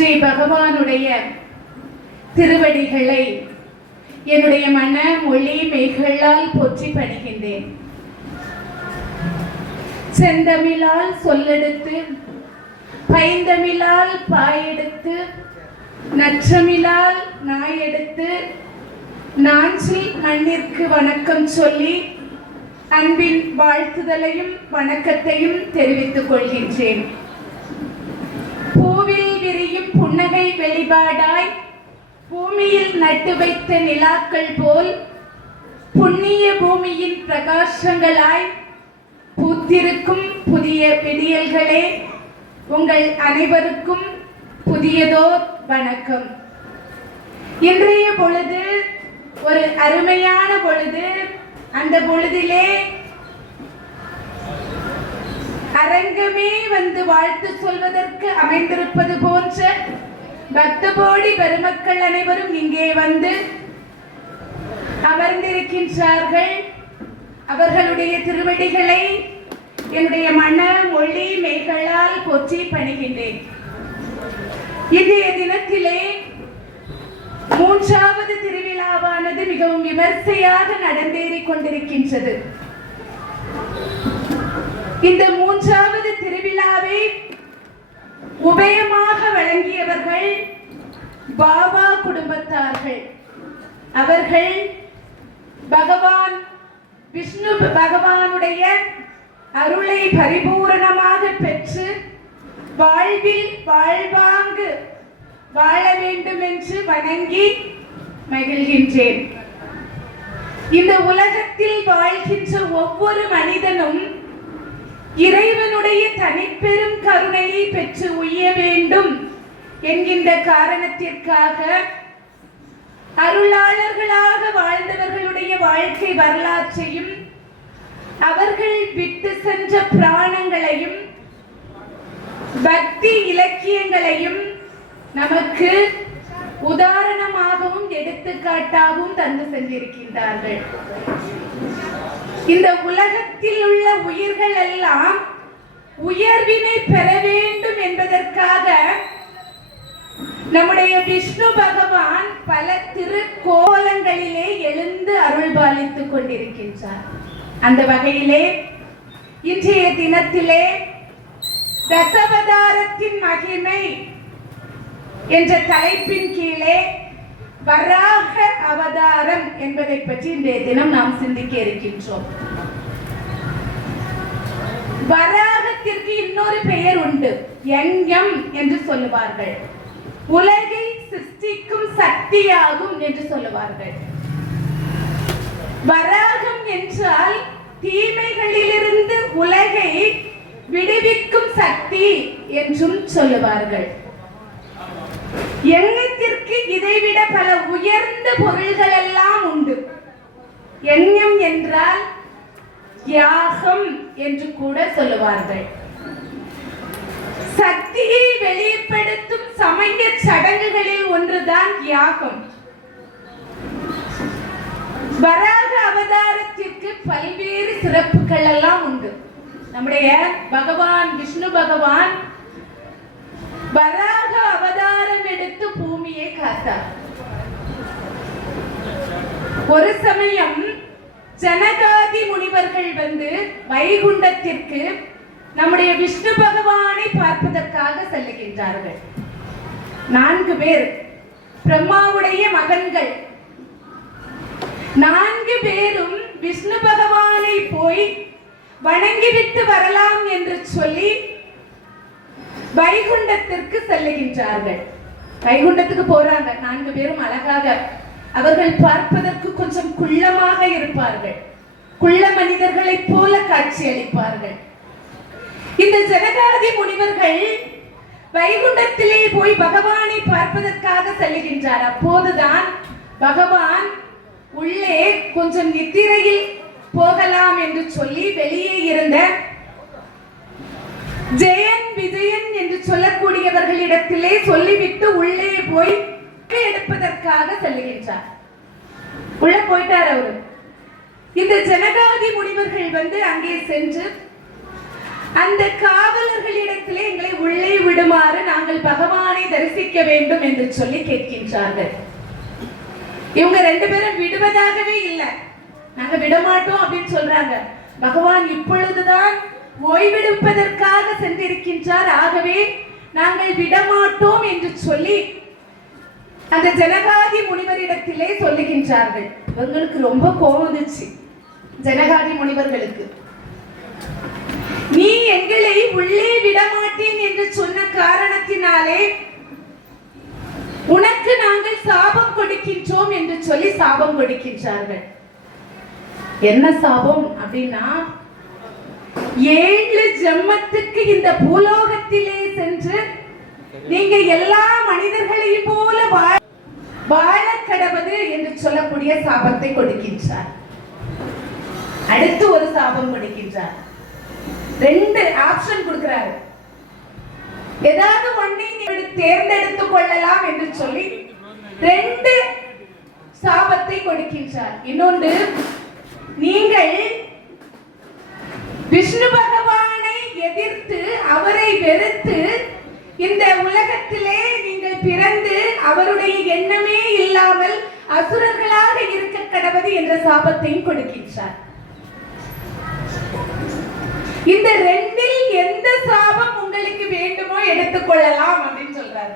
ஸ்ரீ பகவானுடைய திருவடிகளை என்னுடைய மன மொழி மெய்களால் போற்றி பணிகின்றேன். செந்தமிழால் சொல்லெடுத்து பைந்தமிழால் பாயெடுத்து நற்றமிழால் நாயெடுத்து நாஞ்சில் மண்ணிற்கு வணக்கம் சொல்லி அன்பின் வாழ்த்துதலையும் வணக்கத்தையும் தெரிவித்துக் கொள்கின்றேன். பூவில் விரியும் புன்னகை வெளிப்பாடாய் பூமியில் நட்டு வைத்த நிலாக்கள் போல் புண்ணிய பூமியின் பிரகாசங்களாய் பூத்திருக்கும் புதிய விடியல்களே, உங்கள் அனைவருக்கும் புதியதோர் வணக்கம். இன்றைய பொழுது ஒரு அருமையான பொழுது. அந்த பொழுதிலே அரங்கமே வந்து வாழ்த்து சொல்வதற்கு அமைந்திருப்பது போன்ற பக்தகோடி பெருமக்கள் அனைவரும் இங்கே வந்து அமர்ந்திருக்கின்றார்கள். அவர்களுடைய திருவடிகளை என்னுடைய மன மொழி மெய்களால் போற்றி பணிகின்றேன். இன்றைய தினத்திலே மூன்றாவது திருவிழாவானது மிகவும் விமர்சையாக நடந்தேறிக் கொண்டிருக்கின்றது. இந்த மூன்றாவது திருவிழாவை உபயமாக வழங்கியவர்கள் பாபா குடும்பத்தார்கள். அவர்கள் பகவான் விஷ்ணு பகவானுடைய அருளை பரிபூரணமாக பெற்று வாழ்வில் வாழ்வாங்கு வாழ வேண்டும் என்று வணங்கி மகிழ்கின்றேன். இந்த உலகத்தில் வாழ்கின்ற ஒவ்வொரு மனிதனும் இறைவனுடைய தனிப்பெரும் கருணையை பெற்று உய்ய வேண்டும் என்கின்ற காரணத்திற்காக அருளாளர்களாக வாழ்ந்தவர்களுடைய வாழ்க்கை வரலாற்றையும் அவர்கள் விட்டு சென்ற பிராணங்களையும் பக்தி இலக்கியங்களையும் நமக்கு உதாரணமாகவும் எடுத்துக்காட்டாகவும் தந்து சென்றிருக்கின்றார்கள். இந்த உலகத்தில் உள்ள உயிர்கள் எல்லாம் உயர்வினை பெற வேண்டும் என்பதற்காக நம்முடைய விஷ்ணு பகவான் பல திருக்கோலங்களிலே எழுந்து அருள் பாலித்துக் கொண்டிருக்கின்றார். அந்த வகையிலே இன்றைய தினத்திலே தசாவதாரத்தின் மகிமை என்ற தலைப்பின் கீழே வராக அவதாரம் என்பதை பற்றி இன்றைய தினம் நாம் சிந்திக்க இருக்கின்றோம். வராகத்திற்கு இன்னொரு பெயர் உண்டு, யஞ்ஞம் என்று சொல்லுவார்கள். உலகை சிருஷ்டிக்கும் சக்தியாகும் என்று சொல்லுவார்கள். வராகம் என்றால் தீமைகளிலிருந்து உலகை விடுவிக்கும் சக்தி என்றும் சொல்லுவார்கள். யஞத்திற்கு இதைவிட பல உயர்ந்த பொருள்கள் எல்லாம் உண்டு. யஞம் என்றால் யாகம் என்று கூட சொல்லுவார்கள். சக்தியை வெளிப்படுத்தும் சமய சடங்குகளில் ஒன்றுதான் யாகம். வராக அவதாரத்திற்கு பல்வேறு சிறப்புகள் எல்லாம் உண்டு. நம்முடைய பகவான் விஷ்ணு பகவான் வராக அவதாரம் எடுத்து பூமியை காத்தார். ஒரு சமயம் ஜனகாதி முனிவர்கள் வந்து வைகுண்டத்திற்கு நம்முடைய விஷ்ணு பகவானை பார்ப்பதற்காக செல்லுகின்றார்கள். 4 பேர் பிரம்மாவுடைய மகன்கள். 4 பேரும் விஷ்ணு பகவானை போய் வணங்கிவிட்டு வரலாம் என்று சொல்லி வைகுண்டத்திற்கு செல்லுகின்றார்கள். வைகுண்டத்துக்கு போறாங்க. 4 பேரும் அழகாக, அவர்கள் பார்ப்பதற்கு கொஞ்சம் குள்ளமாக இருப்பார்கள். குள்ள மனிதர்களை போல காட்சி அளிப்பார்கள். இந்த ஜனகாதி முனிவர்கள் வைகுண்டத்திலே போய் பகவானை பார்ப்பதற்காக செல்லுகின்றார். அப்போதுதான் பகவான் உள்ளே கொஞ்சம் நித்திரையில் போகலாம் என்று சொல்லி வெளியே இருந்த ஜெயன் விஜயன் என்று சொல்லக்கூடியவர்களிடத்திலே சொல்லிவிட்டு உள்ளே போய் எடுப்பதற்காக செல்லுகின்றார். உள்ள போயிட்டார் அவரு. இந்த ஜனகாதி முனிவர்கள் வந்து அங்கே சென்று அந்த காவலர்களிடத்திலே எங்களை உள்ளே விடுமாறு நாங்கள் பகவானை தரிசிக்க வேண்டும் என்று சொல்லி கேட்கின்றார்கள். இவங்க ரெண்டு பேரும் விடுவதாகவே இல்லை. நாங்க விடமாட்டோம் அப்படின்னு சொல்றாங்க. பகவான் இப்பொழுதுதான் ஓய்வெடுப்பதற்காக சென்றிருக்கின்றார், ஆகவே நாங்கள் விடமாட்டோம் என்று சொல்லி அந்த ஜனகாதி முனிவரிடத்திலே சொல்லுகின்றார்கள். இவங்களுக்கு ரொம்ப கோபம் வந்துச்சு. ஜனகாதி முனிவர்களுக்கு, நீ எங்களை உள்ளே விடமாட்டேன் என்று சொன்ன காரணத்தினாலே உனக்கு நாங்கள் சாபம் கொடுக்கின்றோம் என்று சொல்லி சாபம் கொடுக்கின்றார்கள். என்ன சாபம் அப்படின்னா, 7 ஜென்மத்துக்கு இந்த பூலோகத்திலே சென்று நீங்க எல்லா மனிதர்களையும் போல வாழ கடவது என்று சொல்லக்கூடிய சாபத்தை கொடுக்கின்றார். அடுத்து ஒரு சாபம் கொடுக்கின்றார். 2 ஆப்ஷன் கொடுக்கிறார். ஏதாவது ஒன்றை நீ தேர்ந்தெடுத்துக் கொள்ளலாம் என்று சொல்லி 2 சாபத்தை கொடுக்கின்றார். இன்னொன்று, நீங்கள் விஷ்ணு பகவானை எதிர்த்து அவரை வெறுத்து இந்த உலகத்திலே நீங்கள் பிறந்து அவருடைய எண்ணமே இல்லாமல் அசுரர்களாக இருக்க கடவது என்ற சாபத்தையும் கொடுக்கின்றார். இந்த 2இல் எந்த சாபம் உங்களுக்கு வேண்டுமோ எடுத்துக்கொள்ளலாம் அப்படின்னு சொல்றாரு.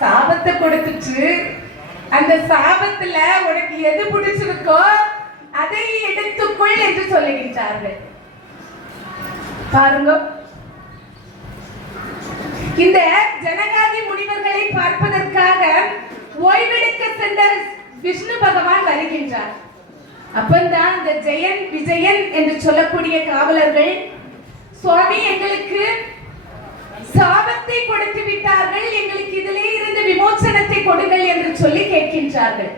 சாபத்தை கொடுத்துட்டு அந்த சாபத்துல உனக்கு எது பிடிச்சிருக்கோ அதை எடுத்துக்கொள் என்று சொல்லுகின்றார்கள். பாருங்க, இந்த ஜனகாதி முனிவர்களை பார்ப்பதற்காக ஓய்வெடுக்க சென்ற விஷ்ணு பகவான் வருகின்றார். அப்பந்தான் இந்த ஜெயன் விஜயன் என்று சொல்லக்கூடிய காவலர்கள், சுவாமி எங்களுக்கு சாபத்தை கொடுத்து விட்டார்கள், எங்களுக்கு இதிலே இருந்து விமோசனத்தை கொடுங்கள் என்று சொல்லி கேட்கின்றார்கள்.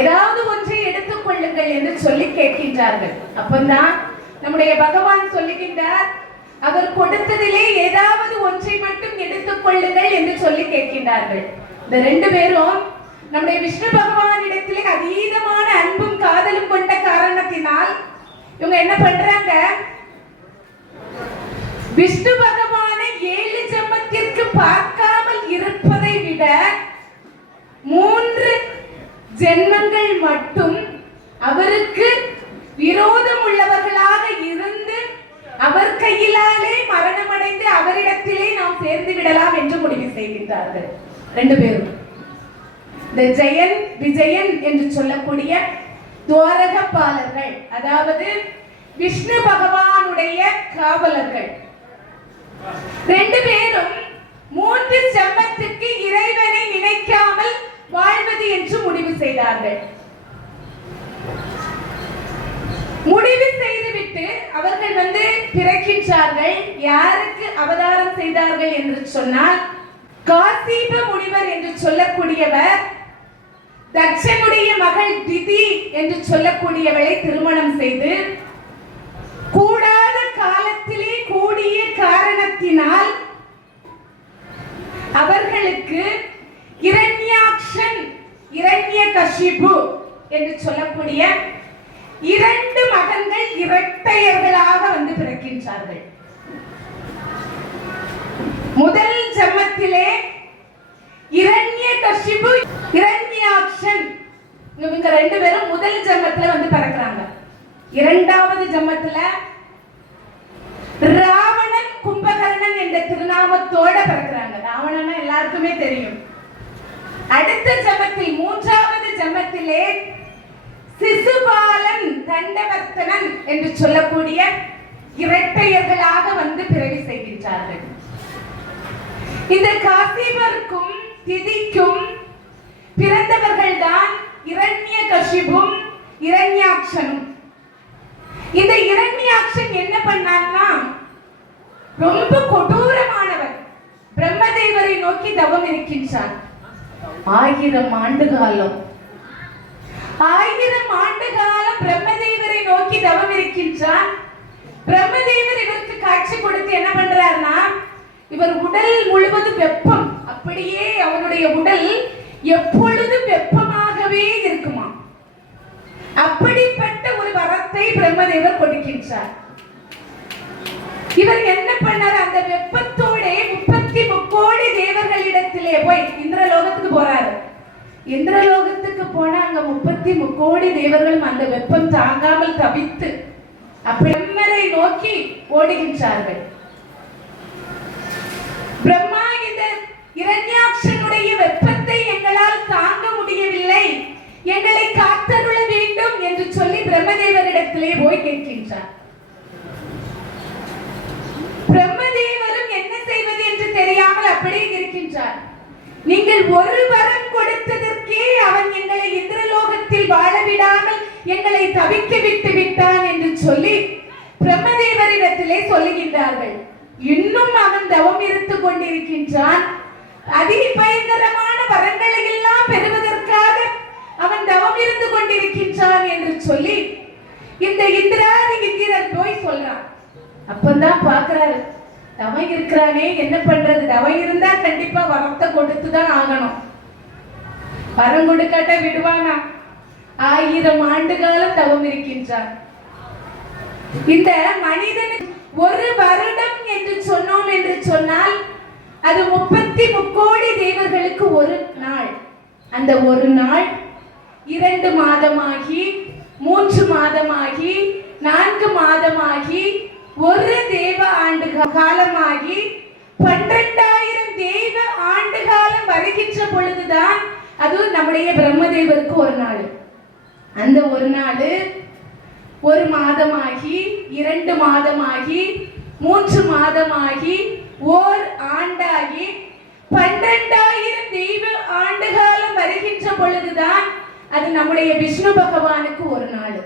ஏதாவது ஒன்றை எடுத்துக் கொள்ளுங்கள் என்று சொல்லி கேட்கின்றார்கள். அப்பந்தான் நம்முடைய பகவான் சொல்லுகின்றார், அவர் கொடுத்ததிலே ஏதாவது ஒன்றை மட்டும் எடுத்துக் கொள்ளுங்கள் என்று சொல்லி கேட்கின்றார்கள். இந்த 2 பேரும் நம்முடைய விஷ்ணு பகவானிடத்திலே அதீதமான அன்பும் காதலும் கொண்ட காரணத்தினால் இவங்க என்ன பண்றாங்க, விஷ்ணு பகவானை 7 ஜென்மத்திற்கு பார்க்காமல் இருப்பதை விட 3 ஜென்மங்கள் மட்டும் அவருக்கு விரோதம் உள்ளவர்களாக இருந்து அவர் கையிலாலே மரணமடைந்து அவரிடத்திலே நாம் சேர்ந்து விடலாம் என்று முடிவு செய்கின்றார்கள் 2 பேரும். இந்த ஜெயன் விஜயன் என்று சொல்லக்கூடிய துவாரகபாலர்கள், அதாவது விஷ்ணு பகவானுடைய காவலர்கள், 2 பேரும் 3 ஜென்மத்திற்கு இறைவனை நினைக்காமல் வாழ்வது என்று முடிவு செய்தார்கள். முடிவு செய்துவிட்டு அவர்கள் பிறக்கின்றார்கள். யாருக்கு அவதாரம் செய்தார்கள் என்று சொன்னால், காசிப முனிவர் என்று சொல்லக்கூடியவர் தட்சனுடைய மகள் திதி என்று சொல்லக்கூடியவளை திருமணம் செய்து கூடாத காலத்திலே கூடிய காரணத்தினால் அவர்களுக்கு இரண்யாக்ஷன் இரண்யகசிபு என்று சொல்லக்கூடிய 2 மகன்கள் இரட்டையர்களாக பிறக்கின்றார்கள். முதல் ஜென்மத்திலே இரண்யகசிபு இரண்யாக்ஷன் இவங்க 2 பேரும் முதல் ஜென்மத்திலே பிறக்கிறாங்க. இரண்டாவது ஜென்மத்தில ராவணன் கும்பகர்ணன் என்ற திருநாமத்தோட பிறக்கிறாங்க. ராவணனா எல்லாருக்குமே தெரியும். அடுத்த ஜென்மத்தில் 3வது ஜென்மத்திலே சிசுபாலன் தண்டவர்த்தனன் என்று சொல்லக்கூடிய இரட்டையர்களாக பிறவி செய்கின்றார்கள். இந்த காசிபருக்கும் திதிக்கும் பிறந்தவர்கள் தான் இரண்யகசிபும் இரண்யாக்ஷனும். இந்த இரண்யாக்ஷன் என்ன பண்ணான்னா, ரொம்ப கொடூரமானவர். பிரம்மதேவரை நோக்கி தவம் இருக்கின்றார். 1000 ஆண்டு காலம் 1000 ஆண்டு காலம் பிரம்மதேவரை நோக்கி தவம் இருக்கின்றார். பிரம்மதேவர் இவருக்கு காட்சி கொடுத்து என்ன பண்றாருன்னா, இவர் உடல் முழுவதும் வெப்பம், அப்படியே அவருடைய உடல் எப்பொழுதும் வெப்பமாகவே இருக்குமா. அப்படிப்பட்ட ஒரு வரத்தை பிரம்மதேவர் கொடுக்கின்றார். இவர் என்ன பண்ணார்? அந்த வெப்பத்தோட 33 கோடி தேவர்களிடத்திலே போய் இந்திரலோகத்துக்கு போறாரு. இந்திரலோகத்துக்கு போனா அங்க 33 கோடி தேவர்களும் அந்த வெப்பம் தாங்காமல் தவித்து பிரம்மரை நோக்கி ஓடுகின்றார்கள். பிரம்மா இந்த இரண்யாக்ஷனுடைய வெப்பத்தை எங்களால் தாங்க முடியவில்லை, எங்களை காத்தருள வேண்டும் என்று சொல்லி பிரம்மதேவரிடத்திலே போய் கேட்கின்றார். பிரம்மதேவரும் என்ன செய்வது என்று தெரியாமல் அப்படியே இருக்கின்றார். நீங்கள் ஒரு வரம் கொடுத்ததற்கே அவன் எங்களை இந்திரலோகத்தில் வாழ விடாமல் எங்களை தவிக்க விட்டு விட்டான் என்று சொல்லி பிரம்மதேவரிடத்திலே சொல்லுகின்றார்கள். இன்னும் அவன் தவம் இருந்து கொண்டிருக்கின்றான். அதி பயங்கரமான வரங்களை எல்லாம் பெறுவதற்காக அவன் தவம் இருந்து கொண்டிருக்கின்றான் என்று சொல்லி இந்த இந்திராதி இந்திரன் போய் சொல்றான். அப்பதான் பாக்குறாரு, தவம் இருக்கிறானே, என்ன பண்றது? தவம் இருந்தா கண்டிப்பா வரத்தை கொடுத்துதான் ஆகணும். வரம் கொடுக்காட்ட விடுவானா? 1000 ஆண்டு காலம் தவம் இருக்கின்றான். இந்த மனிதன் ஒரு வருடம் என்று சொன்னோம் என்று சொன்னால் அது 33 கோடி தேவர்களுக்கு ஒரு நாள். அந்த ஒரு நாள் 2 மாதமாகி 3 மாதமாகி 4 மாதமாகி ஒரு தேவ ஆண்டு காலமாகி 12,000 தேவ ஆண்டு காலம் வருகின்ற பொழுதுதான் அது நம்முடைய பிரம்மதேவருக்கு ஒரு நாள். அந்த ஒரு நாள் 1 மாதமாகி 2 மாதமாகி 3 மாதமாகி ஓர் ஆண்டாகி 12,000 தெய்வ ஆண்டு காலம் வருகின்ற பொழுதுதான் அது நம்முடைய விஷ்ணு பகவானுக்கு ஒரு நாள்.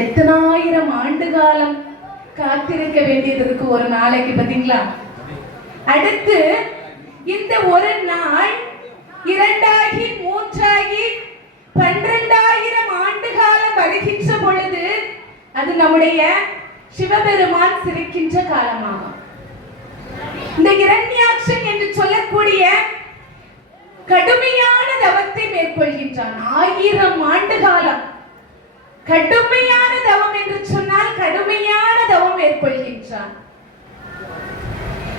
எத்தனாயிரம் ஆண்டு காலம் காத்திருக்க வேண்டியது இருக்கு ஒரு நாளைக்கு, பாத்தீங்களா? அடுத்து இந்த ஒரு நாள் 2 ஆகி 3 ஆகி 12,000 ஆண்டு காலம் வருகின்ற பொழுது அது நம்முடைய சிவபெருமான் சிரிக்கின்ற காலமாகும். இந்த இரண்யாக்ஷன் என்று சொல்லக்கூடிய கடுமையான தவத்தை மேற்கொள்கின்றான். 1000 ஆண்டு காலம் கடுமையான தவம் என்று சொன்னால் கடுமையான தவம் மேற்கொள்கின்றான்.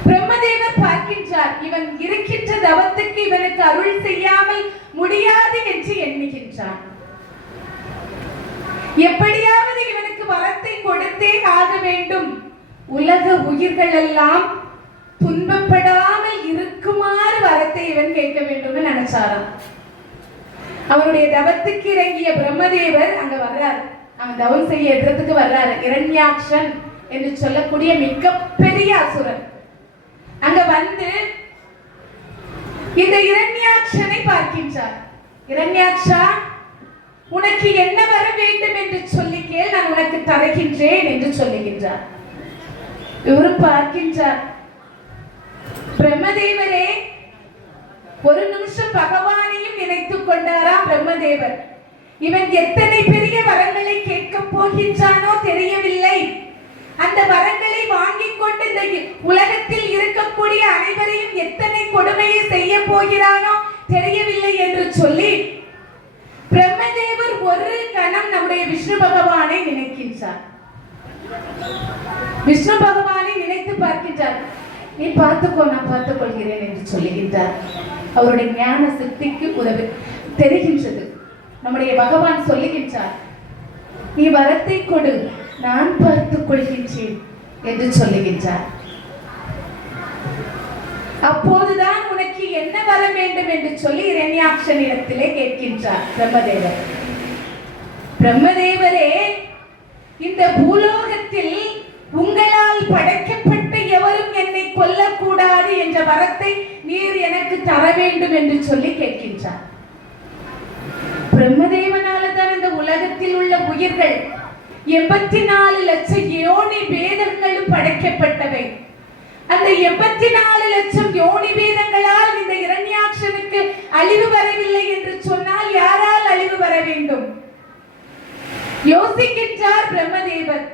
பிரம்மதேவர் பார்க்கின்றார், இவன் இருக்கின்ற தவத்துக்கு இவனுக்கு அருள் செய்யாமல் முடியாது என்று எண்ணுகின்றான். எப்படியாவது இவனுக்கு வரத்தை கொடுத்தே ஆக வேண்டும், உலக உயிர்கள் எல்லாம் துன்பப்படாமல் இருக்குமாறு வரத்தை இவன் கேட்க வேண்டும் நினைச்சாராம். அவனுடைய தவத்துக்கு இறங்கிய பிரம்மதேவர் அங்க வர்றாரு. அவன் தவம் செய்ய இடத்துக்கு வர்றாரு. இரண்யாக்ஷன் என்று சொல்லக்கூடிய மிகப்பெரிய அசுரன் அங்க வந்து இந்த இரண்யாக்ஷனை பார்க்கின்றார். இரண்யாக்ஷா, உனக்கு என்ன வர வேண்டும் என்று சொல்லி கேள், நான் உனக்கு தருகின்றேன் என்று சொல்லுகின்றார். இவரும் பார்க்கின்றார், பிரம்மதேவரே, ஒரு நிமிஷம் பகவானையும் நினைத்துக் கொண்டாராம் பிரம்மதேவர். இவன் எத்தனை பெரிய வரங்களை கேட்க போகின்றானோ தெரியவில்லை. அந்த வரங்களை வாங்கிக் கொண்டு இந்த உலகத்தில் இருக்கக்கூடிய அனைவரையும் எத்தனை கொடுமையை செய்ய போகிறானோ தெரியவில்லை என்று சொல்லி பிரம்மதேவர் ஒரு கணம் நம்முடைய விஷ்ணு பகவானை நினைக்கின்றார். விஷ்ணு பகவானை நினைத்து பார்க்கின்றார். நீ பார்த்துக்கோ, நான் பார்த்துக் கொள்கிறேன் என்று சொல்லுகின்றார். அவருடைய ஞான சக்திக்கு உதவி தெரிகின்றது. நம்முடைய பகவான் சொல்லுகின்றார், நீ வரத்தை கொடு, நான் பார்த்துக் கொள்கின்றேன் என்று சொல்லுகின்றார். அப்போதுதான் உனக்கு என்ன வர வேண்டும் என்று சொல்லி இரண்யாக்ஷனிடத்திலே கேட்கின்றார் பிரம்மதேவர். பிரம்மதேவரே, இந்த பூலோகத்தில் உங்களால் படைக்கப்பட்ட எவரும் என்னை கொல்லக்கூடாது என்ற வரத்தை நீர் எனக்கு தர வேண்டும் என்று சொல்லி கேட்கின்றார். பிரம்மதேவனால தான் இந்த உலகத்தில் உள்ள உயிர்கள் 84 லட்சம் யோனி பேதங்களும் படைக்கப்பட்டவை. அந்த 84 லட்சம் யோனி பேதங்களால் இந்த இரண்யாக்ஷனுக்கு அழிவு வரவில்லை என்று சொன்னால் யாரால் அழிவு வர வேண்டும்? யோசிக்கின்றார் பிரம்மதேவர்.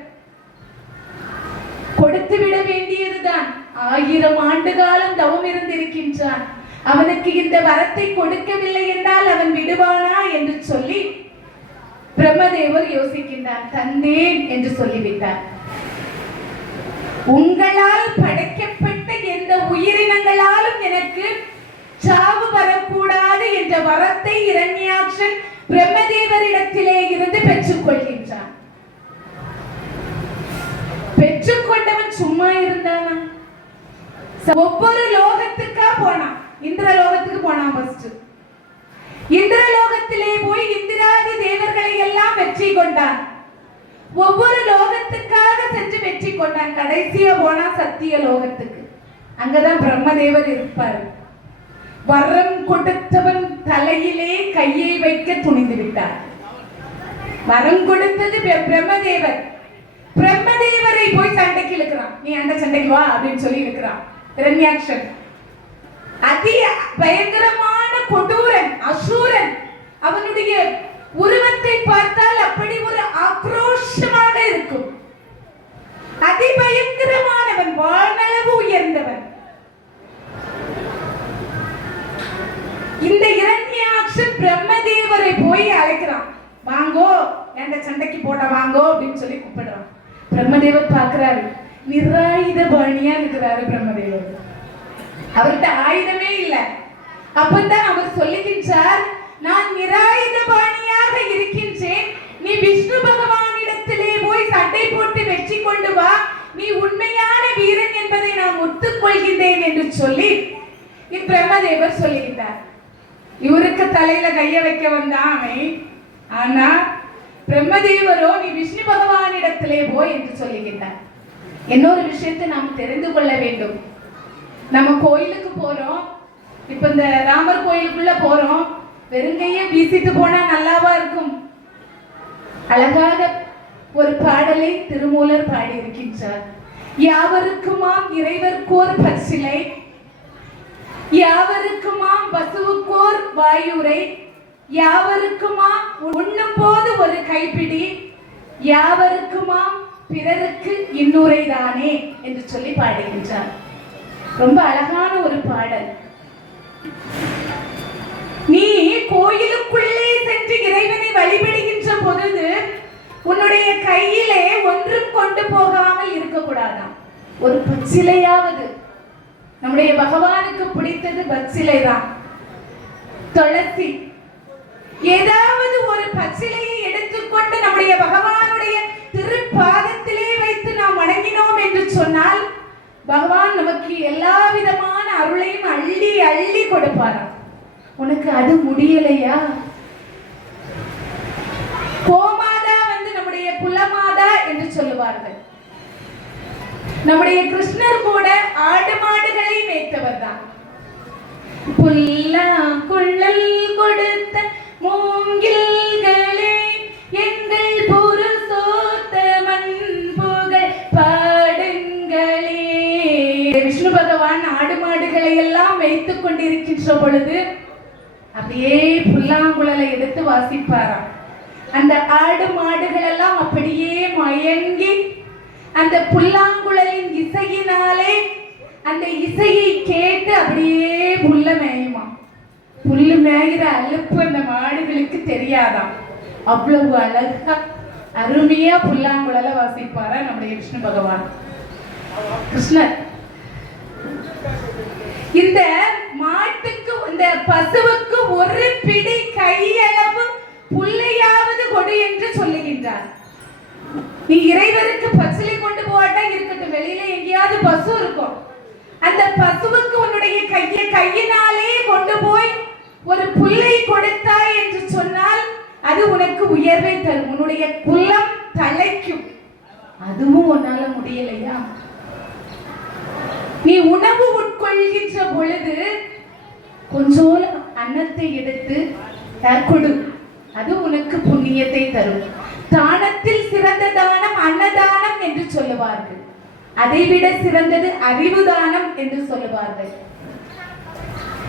கொடுத்து விட வேண்டியதுதான். 1000 ஆண்டு காலம் தவம் இருந்திருக்கின்றான். அவனுக்கு இந்த வரத்தை கொடுக்கவில்லை என்றால் அவன் விடுவானா என்று சொல்லி பிரம்மதேவர் யோசிக்கின்றார். தந்தேன் என்று சொல்லிவிட்டார். உங்களால் படைக்கப்பட்ட எந்த உயிரினங்களாலும் எனக்கு சாவு வரக்கூடாது என்ற வரத்தை இரண்யாக்ஷன் பிரம்மதேவரிடத்திலே இருந்து பெற்றுக் கொள்கின்றான். பெற்றுக்கொண்டவன் சும்மா இருந்தானா? ஒவ்வொரு லோகத்துக்கா போனான். இந்திரலோகத்துக்கு போனான். ஃபர்ஸ்ட் இந்திரலோகத்திலே போய் இந்திராதி தேவர்களை எல்லாம் வெற்றி கொண்டான். ஒவ்வொரு லோகத்துக்காக சென்று வெற்றி கொண்டான். கடைசியா போனா சத்திய லோகத்துக்கு. அங்கதான் பிரம்மதேவர் இருப்பார். வரம் கொடுத்தவன் தலையிலே கையை வைக்க துணிந்து விட்டார். வரம் கொடுத்தது பிரம்மதேவர். பிரம்மதேவரை போய் சண்டைக்கு இழுக்கிறான். நீ அந்த சண்டைக்கு வா அப்படின்னு சொல்லி இழுக்கிறான் இரண்யாக்ஷன். அதி பயங்கரமான கொடூரன், அசூரன். அவனுடைய உருவத்தை பார்த்தால் அப்படி ஒரு ஆக்ரோஷமாக இருக்கும். அதிபயங்கரமானவன், வானளவு உயர்ந்தவன். இந்த இரண்யாக்ஷன் பிரம்மதேவரை போய் அழைக்கிறான். வாங்கோ, எந்த சண்டைக்கு போட வாங்கோ அப்படின்னு சொல்லி கூப்பிடுறான். பிரம்மதேவர் பார்க்கிறாரு. நிராயுத பாணியா இருக்கிறாரு பிரம்மதேவர். அவர்கிட்ட ஆயுதமே இல்லை. அப்பதான் அவர் சொல்லுகின்றார், நான் நிராயுத பாணியாக இருக்கின்றேன். நீ விஷ்ணு பகவானிடத்திலே போய் சண்டை போட்டு வெற்றி கொண்டு வா. நீ உண்மையான வீரன் என்பதை நான் ஒத்துக்கொள்கின்றேன் என்று சொல்லி பிரம்மதேவர் சொல்லுகின்றார். இவருக்கு தலையில கைய வைக்க வந்தாமே. ஆனா பிரம்மதேவரோ நீ விஷ்ணு பகவானிடத்திலே போய் என்று சொல்லுகின்றார். இன்னொரு விஷயத்தை நாம் தெரிந்து கொள்ள வேண்டும். நம்ம கோயிலுக்கு போறோம். இப்ப இந்த ராமர் கோயிலுக்குள்ள போறோம். வெறுங்கைய வீசிட்டு போனா நல்லாவா இருக்கும்? அழகாக ஒரு பாடலை திருமூலர் பாடி இருக்கின்றார். யாவருக்குமாம் இறைவர்க்கோர் பச்சிலை, யாவருக்குமாம் பசுவுக்கோர் வாயுரை, யாவருக்குமாம் உண்ணும் போது ஒரு கைப்பிடி, யாவருக்குமாம் பிறருக்கு இன்னுரை தானே என்று சொல்லி பாடுகின்றார். ரொம்ப அழகான ஒரு பாடல். நீ கோயிலுக்குள்ளே சென்று இறைவனை வழிபடுகின்ற பொழுது உன்னுடைய கையிலே ஒன்றும் கொண்டு போகாமல் இருக்கக்கூடாதாம். ஒரு பச்சிலையாவது. நம்முடைய பகவானுக்கு பிடித்தது பச்சிலை தான், துளசி. ஏதாவது ஒரு பச்சிலையை எடுத்துக்கொண்டு நம்முடைய பகவானுடைய திருப்பாதத்திலே வைத்து நாம் வணங்கினோம் என்று சொன்னால் பகவான் நமக்கு எல்லா விதமான அருளையும் அள்ளி அள்ளி கொடுப்பாராம். உனக்கு அது முடியலையா? கோமாதா வந்து நம்முடைய குலமாதா என்று சொல்லுவார்கள். நம்முடைய கிருஷ்ணர் கூட ஆடு மாடுகளை மேய்த்தவர் தான். புல்லா குள்ளல் கொடுத்த மூங்கில்களே எங்கள் புருஷோத்தமன் புகழ் பாடுங்களே. விஷ்ணு பகவான் ஆடு மாடுகளை எல்லாம் வைத்துக் கொண்டிருக்கின்ற பொழுது அப்படியே புல்லாங்குழலை எடுத்து வாசிப்பாராம். அந்த ஆடு மாடுகள் எல்லாம் அப்படியே மயங்கி அந்த புல்லாங்குழலின் இசையினாலே அந்த இசையை கேட்டு அப்படியே புல்ல மேயுமா. புல்லு மேய்கிற அலுப்பு அந்த மாடுகளுக்கு தெரியாதாம். அவ்வளவு அழகா அருமையா புல்லாங்குழலை வாசிப்பாரா நம்முடைய விஷ்ணு பகவான் கிருஷ்ணர். இந்த மாட்டுக்கு, இந்த பசுவுக்கு ஒரு பிடி கையளவு புல்லையாவது கொடு என்று சொல்லுகின்றார். நீ இறைவருக்கு பச்சிலை கொண்டு போட்டா இருக்கட்டும், வெளியில எங்கேயாவது பசு இருக்கும். அந்த பசுவுக்கு உன்னுடைய கையினாலே கொண்டு போய் ஒரு புல்லை கொடுத்தாய் என்று சொன்னால் அது உனக்கு உயர்வை தரும். உன்னுடைய குலம் தலைக்கும். அதுவும் உன்னால முடியலையா? நீ உணவு உட்கொள்கின்ற பொழுது கொஞ்சோல அன்னத்தை எடுத்து கொடு, அது உனக்கு புண்ணியத்தை தரும். தானத்தில் சிறந்த தானம் அன்னதானம் என்று சொல்லுவார்கள். அதைவிட சிறந்தது அறிவு தானம் என்று சொல்லுவார்கள்.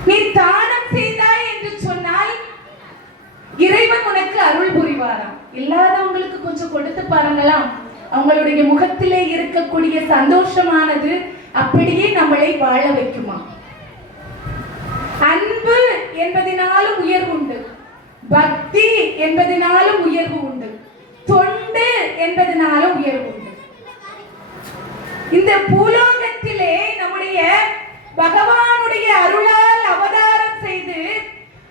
நீ தானம் செய்தாய் என்று சொன்னால் இறைவன் உனக்கு அருள் புரிவாராம். இல்லாதவங்களுக்கு கொஞ்சம் கொடுத்து பாருங்களாம். அவங்களுடைய முகத்திலே இருக்கக்கூடிய சந்தோஷமானது அப்படியே நம்மளை வாழ வைக்குமா. அன்பு என்பதினாலும் உயர்வு உண்டு, பக்தி என்பதினாலும் உயர்வு உண்டு, தொண்டு என்பதனாலும் உயர்வு உண்டு. இந்த பூலோகத்திலே நம்முடைய பகவானுடைய அருளால் அவதாரம் செய்து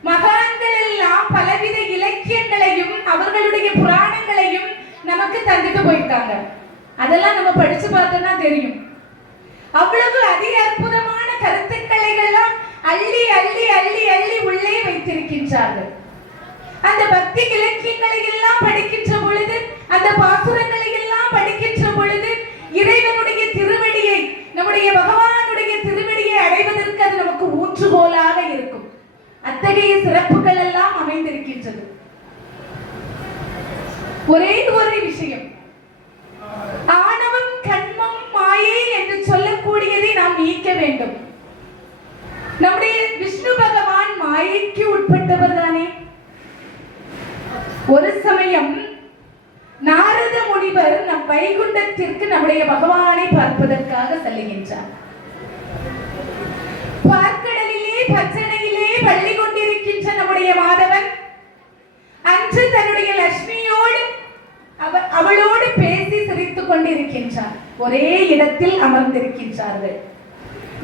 மகான்கள் எல்லாம் பலவித இலக்கியங்களையும் அவர்களுடைய புராணங்களையும் நமக்கு தந்துட்டு போயிருக்காங்க. அதெல்லாம் நம்ம படிச்சு பார்த்தோம்னா தெரியும். அவ்வளவு அதி அற்புதமான கருத்துக்களை எல்லாம் அள்ளி அள்ளி அள்ளி அள்ளி உள்ளே வைத்திருக்கின்றார்கள். அந்த பக்தி இலக்கியங்களை எல்லாம் படிக்கின்ற பொழுது, அந்த பாசுரங்களை எல்லாம் படிக்கின்ற பொழுது இறைவனுடைய திருவடியை, நம்முடைய பகவானுடைய திருவடியை அடைவதற்கு அது நமக்கு ஊற்றுகோலாக இருக்கும். அத்தகைய சிறப்புகள் எல்லாம் அமைந்திருக்கின்றது. ஒரே ஒரு விஷயம், ஆணவம் கண்மம் மாயை என்று சொல்லக்கூடியதை நாம் நீக்க வேண்டும். நம்முடைய விஷ்ணு பகவான் மாயைக்கு உட்பட்டவர் தானே. ஒரு சமயம் நாரத முனிவர் நம் வைகுண்டத்திற்கு நம்முடைய பகவானை பார்ப்பதற்காக செல்லுகின்றார். பார்க்கடலிலே பச்சனையிலே பள்ளி கொண்டிருக்கின்ற நம்முடைய மாதவன் அன்று தன்னுடைய லட்சுமியோடு அவளோடு பேசி சிரித்துக் கொண்டிருக்கின்றார். ஒரே இடத்தில் அமர்ந்திருக்கின்றார்கள்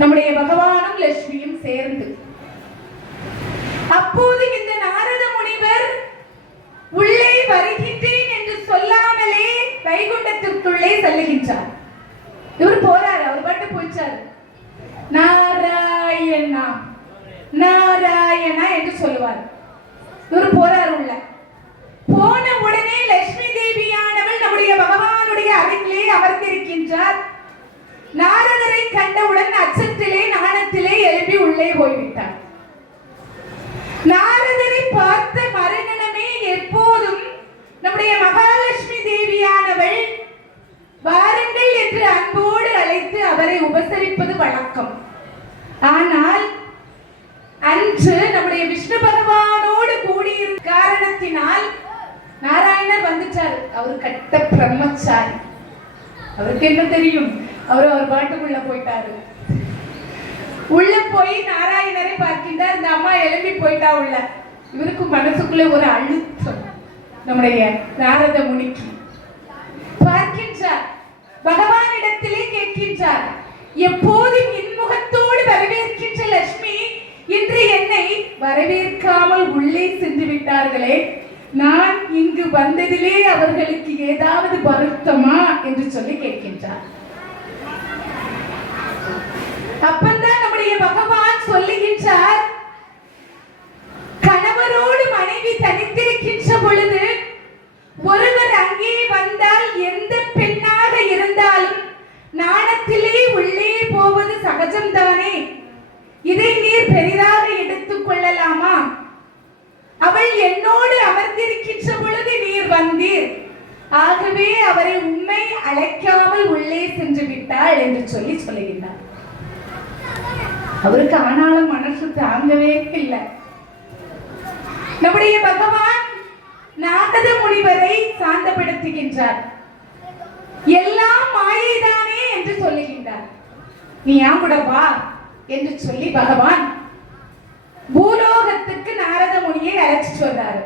நம்முடைய பகவானும் லட்சுமியும் சேர்ந்து. அப்போது இந்த நாரத முனிவர் உள்ளே வருகின்றேன் என்று சொல்லாமலே வைகுண்டத்திற்குள்ளே செல்லுகின்றார். இவர் போறாரு, அவர் பாட்டு போயிச்சாரு. நாராயணா நாராயணா என்று சொல்லுவார். இவர் போறார் உள்ள. போன உடனே லட்சுமி தேவியானவள் நம்முடைய பகவானுடைய அருகிலே அமர்ந்திருக்கின்றார். நாரதரை கண்டவுடன் அச்சத்திலே நாணத்திலே எழுப்பி உள்ளே போய்விட்டார். நாரதரை பார்த்த மறுகணமே எப்போதும் நம்முடைய மகாலட்சுமி தேவியானவள் வாருங்கள் என்று அன்போடு அழைத்து அவரை உபசரிப்பது வழக்கம். ஆனால் அன்று நம்முடைய விஷ்ணு பகவானோடு கூடியிருந்த காரணத்தினால் நாராயணர் வந்துட்டார். அவர் கட்ட பிரம்மச்சாரி. அவருக்கு என்ன தெரியும்? அவர் பாட்டுக்குள்ள போயிட்டாரு. உள்ள போய் நாராயணரை பார்க்கின்றார். இந்த அம்மா எழுப்பி போயிட்டா உள்ள. இவருக்கு மனசுக்குள்ள ஒரு அழுத்தம். நம்முடைய நாரத முனிக்கு பார்க்கின்றார். பகவானிடத்திலே கேட்கின்றார், எப்போதும் இன்முகத்தோடு வரவேற்கின்ற லட்சுமி இன்று என்னை வரவேற்காமல் உள்ளே சென்று விட்டார்களே, நான் இங்கு வந்ததிலே அவர்களுக்கு ஏதாவது வருத்தமா என்று சொல்லி கேட்கின்றார். அப்பந்தான் நம்முடைய பகவான் சொல்லுகின்றார், கணவரோடு மனைவி தனித்திருக்கின்ற பொழுது ஒருவர் அங்கே வந்தால் எந்த பெண்ணாக இருந்தாலும் நாணத்திலே உள்ளே போவது சகஜம்தானே. இதை நீர் பெரிதாக எடுத்துக் கொள்ளலாமா? அவள் என்னோடு அமர்ந்திருக்கின்ற பொழுது நீர் வந்தீர், ஆகவே அவரை உண்மை அழைக்காமல் உள்ளே சென்று விட்டாள் என்று சொல்லி சொல்லுகின்றார். அவருக்கு ஆனாலும் மனசு தாங்கவே இல்லை. நம்முடைய பகவான் நாரத முனிவரை சாந்தப்படுத்துகின்றார். எல்லாம் மாயைதானே என்று சொல்லுகின்றார். நீ ஏன் கூட வா என்று சொல்லி பகவான் பூலோகத்துக்கு நாரத முனியை அழைச்சிட்டு வந்தார்.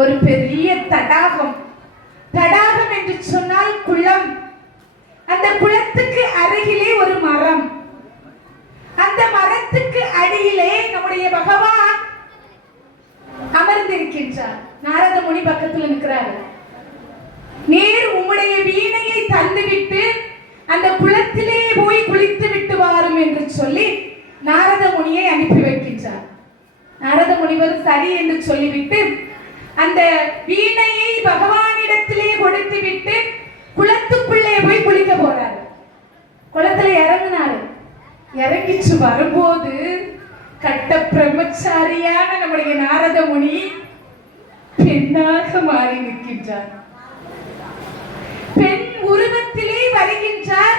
ஒரு பெரிய தடாகம். தடாகம் என்று சொன்னால் குளம். அந்த குளத்துக்கு அருகிலே ஒரு மரம். அந்த மரத்துக்கு அடியிலே நம்முடைய பகவான் அமர்ந்திருக்கின்றார். நாரத முனி பக்கத்தில் நிற்கிறார். நீர் உம்முடைய வீணையை தந்துவிட்டு அந்த குளத்திலே போய் குளித்து விட்டு வாரும் என்று சொல்லி நாரத முனியை அனுப்பி வைக்கின்றார். நாரத முனிவர் சரி என்று சொல்லிவிட்டு அந்த வீணையை பகவானிடத்திலே கொடுத்து விட்டு குளத்துக்குள்ளே போய் குளிக்க போறாரு. குளத்துல இறங்கினாரு. இறங்கிச்சு வரும்போது கட்ட பிரம்மச்சாரியான நம்முடைய நாரத முனி பெண்ணாக மாறி நிற்கின்றார். பெண் உருவத்திலே வருகின்றார்.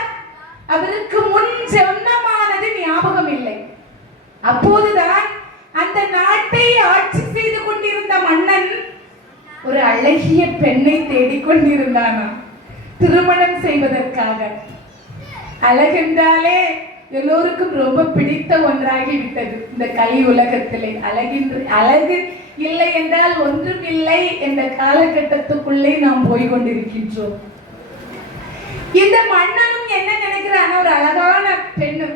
அவருக்கு முன் ஜென்மமானது ஞாபகம் இல்லை. அப்போதுதான் அந்த நாட்டை ஆட்சி செய்து கொண்டிருந்த மன்னன் ஒரு அழகிய பெண்ணை தேடிக்கொண்டிருந்தானா திருமணம் செய்வதற்காக. அழகென்றாலே எல்லோருக்கும் ரொம்ப பிடித்த ஒன்றாகி விட்டது இந்த கலி உலகத்திலே. அழகு இல்லை என்றால் ஒன்றும் இல்லை என்ற காலகட்டத்துக்குள்ளே நாம் போய் கொண்டிருக்கின்றோம். இந்த மன்னனும் என்ன நினைக்கிறார்? அழகான ஒரு அழகான பெண்ணு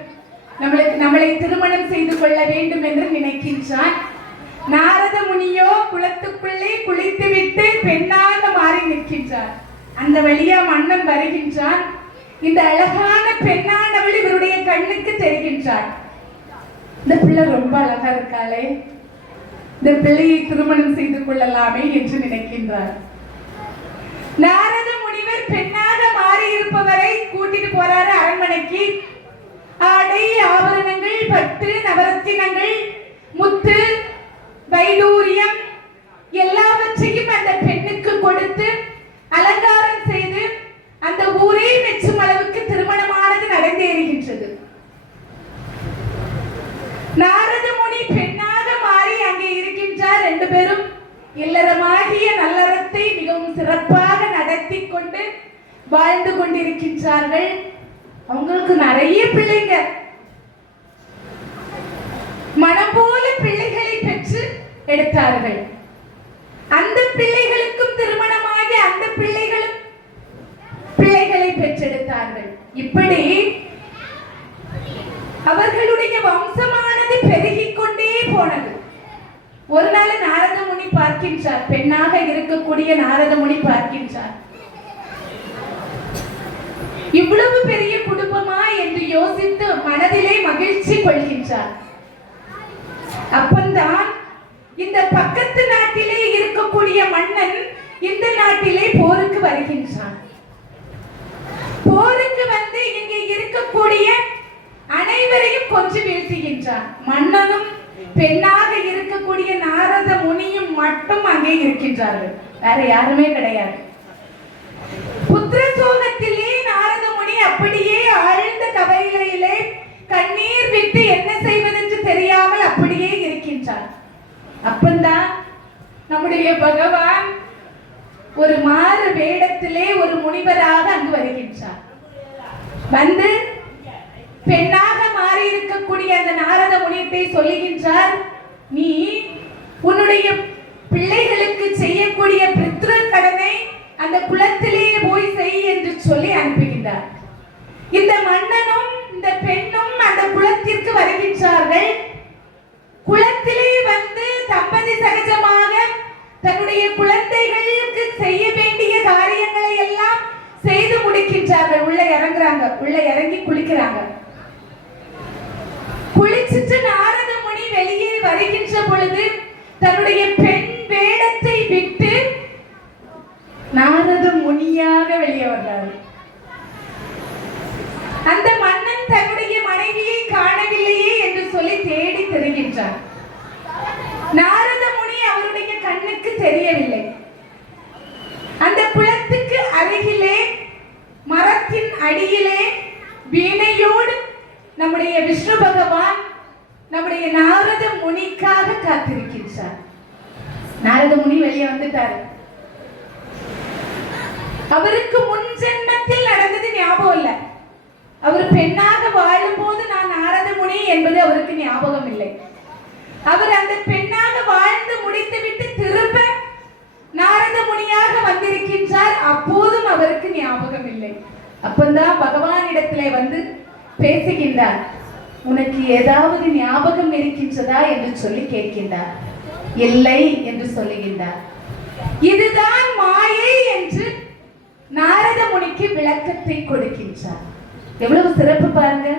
நம்மளை திருமணம் செய்து கொள்ள வேண்டும் என்று நினைக்கின்றான். நாரத முனியோ குளத்துக்குள்ளே குளித்துவிட்டு பெண்ணாக மாறி நிற்கின்றார். அந்த வழியா மன்னன் வருகின்றான். இந்த அழகான பெண்ணானவள் இவருடைய கண்ணுக்கு தெரிகின்றார். இந்த பிள்ளை ரொம்ப அழகா இருக்காளே, இந்த பிள்ளையை திருமணம் செய்து கொள்ளலாமே என்று நினைக்கின்றார். நாரத முனிவர் பெண்ணாக மாறி இருப்பவரை கூட்டிட்டு போறாரு அரண்மனைக்கு. ஆடை ஆபரணங்கள், பட்டு, நவரத்தினங்கள், முத்து, வைடூரியம் எல்லாவற்றையும் அந்த பெண்ணுக்கு கொடுத்து அலங்காரம் செய்து அந்த ஊரே மெச்சும் அளவுக்கு திருமணமானது நடந்தேறுகின்றது. நாரத முனி பெண்ணாக மாறி அங்கே இருக்கின்றார். 2 பேரும் இல்லறமாகிய நல்லறத்தை மிகவும் சிறப்பாக நடத்தி கொண்டு வாழ்ந்து கொண்டிருக்கின்றார்கள். அவங்களுக்கு நிறைய பிள்ளைங்க, மனம் போல பிள்ளைகளை பெற்று எடுத்தார்கள். அந்த பிள்ளைகளுக்கும் திருமணமாகி அந்த பிள்ளைகளும் பிள்ளைகளை பெற்றெடுத்தார்கள். இப்படி அவர்களுடைய வம்சமானது பெருகிக் கொண்டே போனது. ஒரு நாள் நாரத முனி பார்க்கின்றார், பெண்ணாக இருக்கக்கூடிய நாரத முனி பார்க்கின்றார். இவ்வளவு பெரிய குடும்பமா என்று யோசித்து மனதிலே மகிழ்ச்சி கொள்கின்றார். அப்பந்தான் இந்த பக்கத்து நாட்டிலே இருக்கக்கூடிய மன்னன் இந்த நாட்டிலே போருக்கு வருகின்றான். போருக்கு வந்து இங்கே இருக்கக்கூடிய அனைவரையும் கொன்று வீழ்த்துகின்றான். மன்னனும் பெண்ணாக இருக்கக்கூடிய நாரத முனியும் மட்டும் அங்கே இருக்கின்றார்கள், வேற யாருமே கிடையாது. புத்திர சோகத்திலே நாரத முனி அப்படியே ஆழ்ந்த கவலையிலே கண்ணீர் விட்டு என்ன செய்வதென்று தெரியாமல் அப்படியே இருக்கின்றார். அப்பந்தான் நம்முடைய பகவான் ஒரு மாறு வேடத்திலே ஒரு முனிவராக அங்கு வருகின்றார். வந்து பெண்ணாக மாறி இருக்கக்கூடிய அந்த நாரத முனியத்தை சொல்லுகின்றார், நீ உன்னுடைய பிள்ளைகளுக்கு செய்யக்கூடிய பித்ரு கடனை அந்த குளத்திலே போய் செய் என்று சொல்லி அனுப்புகின்றார். இந்த மன்னனும் இந்த பெண்ணும் அந்த குளத்திற்கு வருகின்றார்கள். குளத்திலே வந்து தம்பதி சகஜமாக தன்னுடைய குழந்தைகளுக்கு செய்ய வேண்டிய காரியங்களை எல்லாம் செய்து முடிக்கின்றார்கள். உள்ள இறங்குறாங்க, உள்ள இறங்கி குளிக்கிறாங்க. குளிச்சுட்டு நாரத முனி வெளியே வருகின்ற பொழுது தன்னுடைய பெண் வேடத்தை விட்டு நாரத முனியாக வெளியே வந்தார். அந்த மன்னன் தன்னுடைய மனைவியை காணவில்லையே என்று சொல்லி தேடி திரிகின்றார். நாரத முனி அவருடைய கண்ணுக்கு தெரியவில்லை. அந்த குளத்துக்கு அருகிலே மரத்தின் அடியிலே வீணையோடு நம்முடைய விஷ்ணு பகவான் நம்முடைய நாரத முனிக்காக காத்திருக்கின்றார். நாரத முனி வெளியே வந்துட்டார். அவருக்கு முன் ஜென்மத்தில் நடந்தது ஞாபகம் இல்லை. அவர் பெண்ணாக வாழும் போது நான் நாரத முனி என்பது அவருக்கு ஞாபகம் இல்லை. அவர் அந்த பெண்ணாக வாழ்ந்து முடித்துவிட்டு திரும்ப நாரத முனியாக வந்திருக்கின்றார். அப்போதும் அவருக்கு ஞாபகம் இல்லை. அப்பந்தான் பகவானிடத்திலே வந்து பேசுகின்றார். உனக்கு ஏதாவது ஞாபகம் இருக்கின்றதா என்று சொல்லி கேட்கின்றார். இல்லை என்று சொல்லுகின்றார். இதுதான் மாயை என்று நாரத முனிக்கு விளக்கத்தை கொடுக்கின்றார். எவ்வளவு சிறப்பு பாருங்க.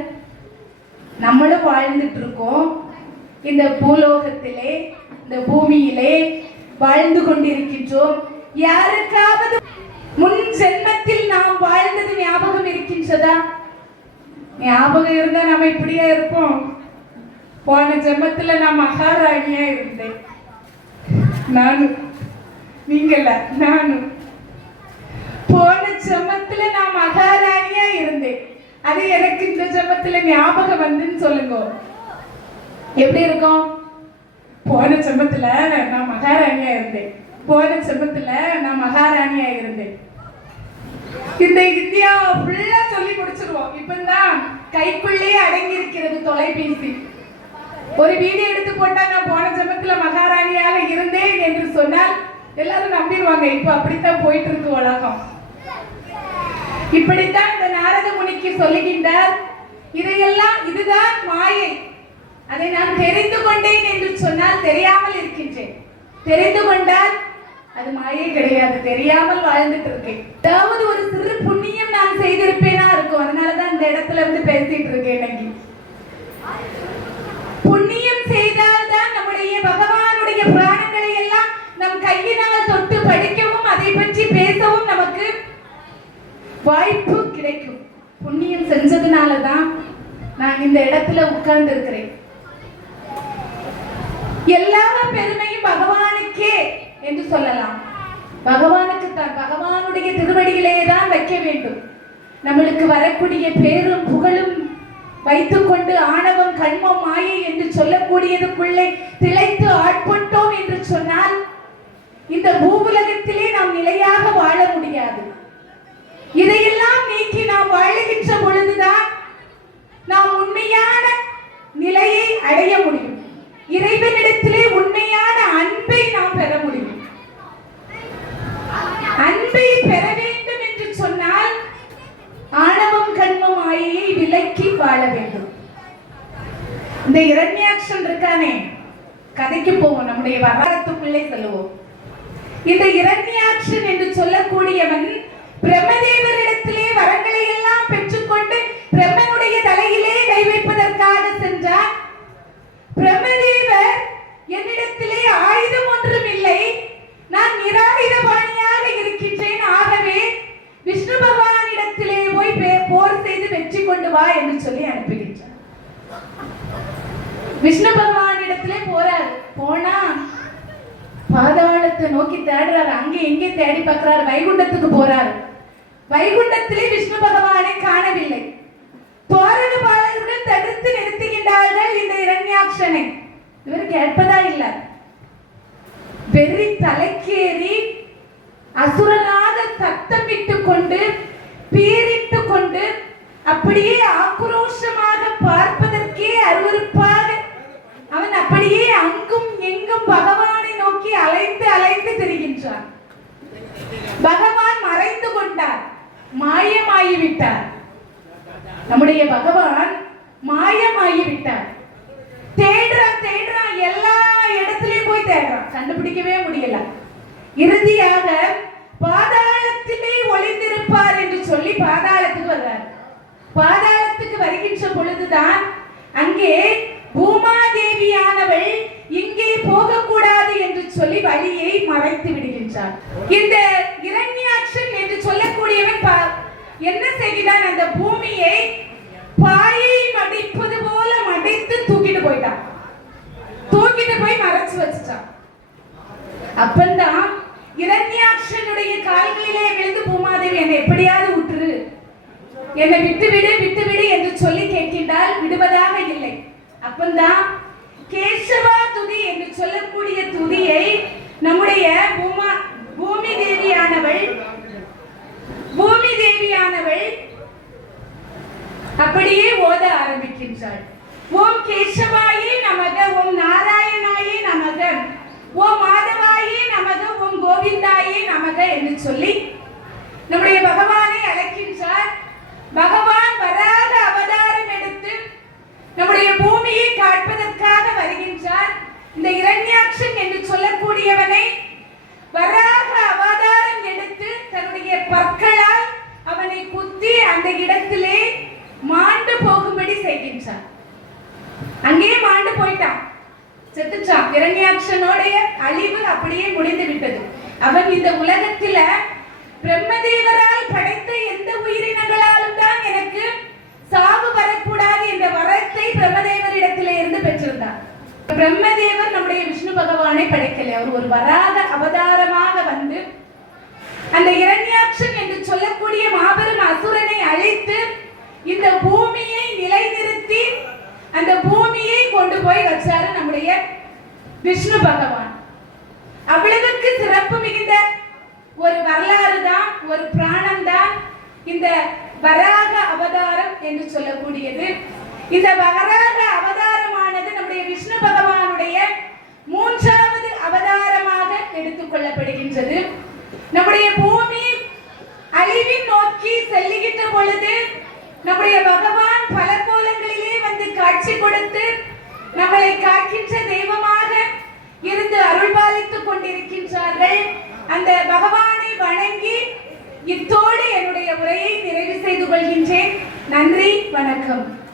நம்மளும் வாழ்ந்துட்டு இருக்கோம் இந்த பூலோகத்திலே, இந்த பூமியிலே வாழ்ந்து கொண்டிருக்கின்றோம். யாருக்காவது முன் ஜென்மத்தில் நாம் வாழ்ந்தது ஞாபகம் இருக்கின்றதா? ஞாபகம் இருந்தா நம்ம இப்படியா இருப்போம்? போன ஜென்மத்துல நான் மகாராணியா இருந்தேன். நானும், நீங்கள நானும் போன ஜென்மத்துல நான் மகாராணியா இருந்தேன். அது எனக்கு இந்த ஜென்மத்துல ஞாபகம் வந்துன்னு சொல்லுங்க. எப்படி இருக்கும்? போன ஜென்மத்துல நான் மகாராணியா இருந்தேன், போன ஜென்மத்துல நான் மகாராணியா இருந்தேன். இந்த இந்தியா ஃபுல்லா சொல்லி முடிச்சிருவோம். இப்பதான் கைக்குள்ளே அடங்கி இருக்கிறது தொலைபேசி. ஒரு வீடியோ எடுத்து போட்டா நான் போன ஜென்மத்துல மகாராணியாக இருந்தேன் என்று சொன்னால் எல்லாரும் நம்பிடுவாங்க. இப்ப அப்படித்தான் போயிட்டு இருக்கு உலகம். இப்படித்தான் இந்த நாரத முனிக்கு சொல்லுகின்றார். இதையெல்லாம் இதுதான் மாயை. அதை நான் தெரிந்து கொண்டேன் என்று சொன்னால் தெரியாமல் இருக்கின்றேன். தெரிந்து கொண்டால் அது மாயை கிடையாது, தெரியாமல் வாழ்ந்துட்டு இருக்கேன். அதாவது ஒரு சிறு புண்ணியம் நான் செய்திருப்பேனா இருக்கும். அதனாலதான் இந்த இடத்துல இருந்து பேசிட்டு இருக்கேன். இன்னைக்கு புண்ணியம் செய்தால்தான் நம்முடைய பகவானுடைய புராணங்களை எல்லாம் நம் கையினால் தொட்டு படிக்கவும் அதை பற்றி பேசவும் நமக்கு வாய்ப்பு கிடைக்கும். புண்ணியம் செஞ்சதுனாலதான் நான் இந்த இடத்துல உட்கார்ந்து இருக்கிறேன். எல்லா பெருமையும் பகவானுக்கே என்று சொல்லலாம். பகவானுக்கு தான், பகவானுடைய திருவடிகளே தான் வைக்க வேண்டும். நம்மளுக்கு வரக்கூடிய பேரும் புகழும் வைத்துக்கொண்டு ஆணவம் கண்மம் மாயை என்று சொல்லக்கூடியதுக்குள்ளே திளைத்து ஆட்பட்டோம் என்று சொன்னால் இந்த பூவுலகத்திலே நாம் நிலையாக வாழ முடியாது. இதையெல்லாம் நீக்கி நாம் வாழுகின்ற பொழுதுதான் நாம் உண்மையான நிலையை அடைய முடியும். இறைவனிடத்திலே உண்மையான அன்பை நாம் பெற முடியும். அன்பை பெற வேண்டும் என்று சொன்னால் ஆணவம் கண்மம் மாயையை விலக்கி வாழ வேண்டும். இந்த இரண்யாக்ஷன் இருக்கானே, கதைக்கு போவோம், நம்முடைய வரலாற்றுக்குள்ளே செல்லுவோம். இந்த இரண்யாக்ஷன் என்று சொல்லக்கூடியவன் பிரம்மதேவரிடத்திலே வரங்களை எல்லாம் பெற்றுக்கொண்டு பிரம்மனுடைய தலையிலே கை வைப்பதற்காக சென்றார். பிரம்மதேவர் என்னிடத்திலே ஆயுதம் ஒன்றும் இல்லை, நான் நிராயுதபாணியாக இருக்கின்றேன், ஆகவே விஷ்ணு பகவானிடத்திலே போய் போர் செய்து வெற்றி கொண்டு வா என்று சொல்லி அனுப்புகின்றார். விஷ்ணு பகவானிடத்திலே போறார். போனா பாதாளத்தை நோக்கி தேடுறாரு. அங்கே எங்கே தேடி பார்க்கிறார். வைகுண்டத்துக்கு போறாரு. வைகுண்டத்திலே விஷ்ணு பகவானை காணவில்லை. தோரண பாலகர்கள் தடுத்து நிறுத்துகின்றார்கள் இந்த இரண்யாக்ஷனை. இவர் கேட்பதா இல்ல. வெறி தலைக்கேறி அசுரனாக சத்தமிட்டுக் கொண்டு பீரிட்டுக் கொண்டு அப்படியே ஆக்ரோஷமாக பார்ப்பதற்கே அருவருப்பாக அவன் அப்படியே அங்கும் எங்கும் பகவானை நோக்கி அலைந்து அலைந்து திரிகின்றான். பகவான் மறைந்து கொண்டார், மாயமாகிவிட்டார். நம்முடைய பகவான் மாயமாகிவிட்டார். தேடுறான் தேடுறான், எல்லா இடத்திலையும் போய் தேடுறான், கண்டுபிடிக்கவே முடியல. இறுதியாக பாதாளத்திலே ஒளிந்திருப்பார் என்று சொல்லி பாதாளத்துக்கு வர்றார். பாதாளத்துக்கு வருகின்ற பொழுதுதான் அங்கே பூமாதேவியானவள் இங்கே போகக்கூடாது என்று சொல்லி வழியை மறைத்து விடுகின்றார். இந்த இரண்யாக்ஷன் என்று சொல்லக்கூடியவன் என்ன செய்கிறான்? அந்த பூமியை பாயை மடிப்பது போல மடித்து தூக்கிட்டு போயிட்டான். தூக்கிட்டு போய் மறைச்சு வச்சுட்டான். அப்பந்தான் இரண்யாக்ஷனுடைய கால்களிலே விழுந்து பூமாதேவி என்னை எப்படியாவது விட்டுரு, என்னை விட்டுவிடு விட்டுவிடு என்று சொல்லி கேட்கின்றால் விடுவதாக இல்லை. அப்பந்தான் கேசவா துதி என்று சொல்லக்கூடிய துதியை நம்முடைய பூமி தேவியானவள் அப்படியே ஓத ஆரம்பிக்கின்றாள். ஓம் கேசவாயே நமக, ஓம் நாராயணாயே நமக, ஓம் மாதவாயே நமக, ஓம் கோவிந்தாயே நமக என்று சொல்லி நம்முடைய பகவானை அழைக்கின்றார். பகவான் வராக அவதாரம் எடுத்து நம்முடைய பூமியை காட்பதற்காக வருகின்றார். இந்த இரண்யாக்ஷன் என்று சொல்லக்கூடியவனை வராக அவதாரம் எடுத்து தன்னுடைய பற்களால் அவனை குத்தி அந்த இடத்திலே மாண்டு போகும்படி செய்கின்றார். அங்கே மாண்டு போயிட்டான், செத்துச்சான். இரண்யாக்ஷனுடைய அழிவு அப்படியே முடிந்து விட்டது. அவன் இந்த உலகத்தில பிரம்மதேவரால் படைத்த எந்த உயிரினங்களாலும் தான் எனக்கு சாவு வரக்கூடாது என்ற வரத்தை பிரம்மதேவரிடத்திலே இருந்து பெற்றிருந்தார். பிரம்மதேவர் நம்முடைய விஷ்ணு பகவானை படைக்கலை. அவர் ஒரு வராக அவதாரமாக வந்து அந்த இரண்யாக்ஷன் என்று சொல்லக்கூடிய மாபெரும் அசுரனை அழித்து இந்த பூமியை நிலைநிறுத்தி அந்த பூமியை கொண்டு போய் வச்சாரு நம்முடைய விஷ்ணு பகவான். அவ்வளவுக்கு சிறப்பு மிகுந்த ஒரு வரலாறு தான், ஒரு பிராணம் தான் இந்த வராக அவதாரம் என்று சொல்லக்கூடியது. இந்த வராக அவதாரமானது நம்முடைய விஷ்ணு பகவானுடைய மூன்றாவது அவதாரமாக எடுத்துக் கொள்ளப்படுகின்றது. நம்முடைய பூமி அழிவின் நோக்கி செல்லுகின்ற அந்த பகவானை வணங்கி இத்தோடு என்னுடைய உரையை நிறைவு செய்து கொள்கின்றேன். நன்றி, வணக்கம்.